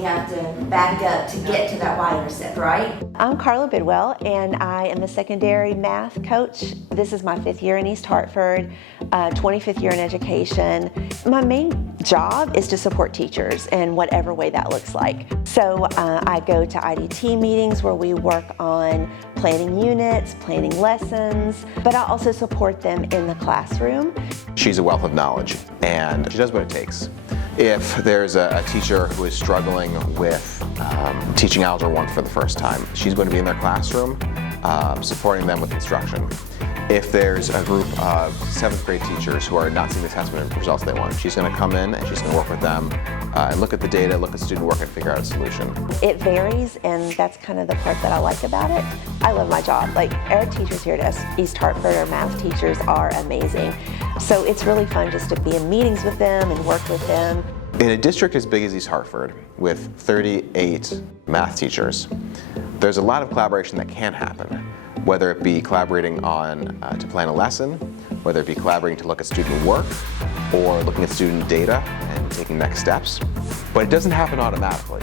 we have to back up to get to that y-intercept, right? I'm Carla Bidwell, and I am the secondary math coach. This is my 5th year in East Hartford, 25th year in education. My main job is to support teachers in whatever way that looks like. So I go to IDT meetings where we work on planning units, planning lessons, but I also support them in the classroom. She's a wealth of knowledge, and she does what it takes. If there's a teacher who is struggling with teaching Algebra 1 for the first time, she's going to be in their classroom supporting them with instruction. If there's a group of 7th grade teachers who are not seeing the assessment results they want, she's going to come in and she's going to work with them and look at the data, look at student work, and figure out a solution. It varies, and that's kind of the part that I like about it. I love my job. Like, our teachers here at East Hartford, our math teachers, are amazing. So it's really fun just to be in meetings with them and work with them. In a district as big as East Hartford, with 38 math teachers, there's a lot of collaboration that can happen, whether it be collaborating on to plan a lesson, whether it be collaborating to look at student work, or looking at student data and taking next steps. But it doesn't happen automatically,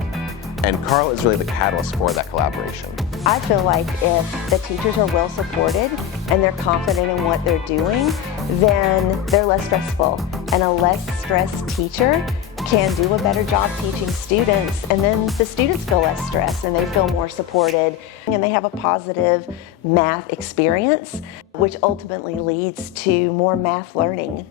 and Carla is really the catalyst for that collaboration. I feel like if the teachers are well supported and they're confident in what they're doing, then they're less stressful. And a less stressed teacher can do a better job teaching students, and then the students feel less stressed and they feel more supported, and they have a positive math experience, which ultimately leads to more math learning.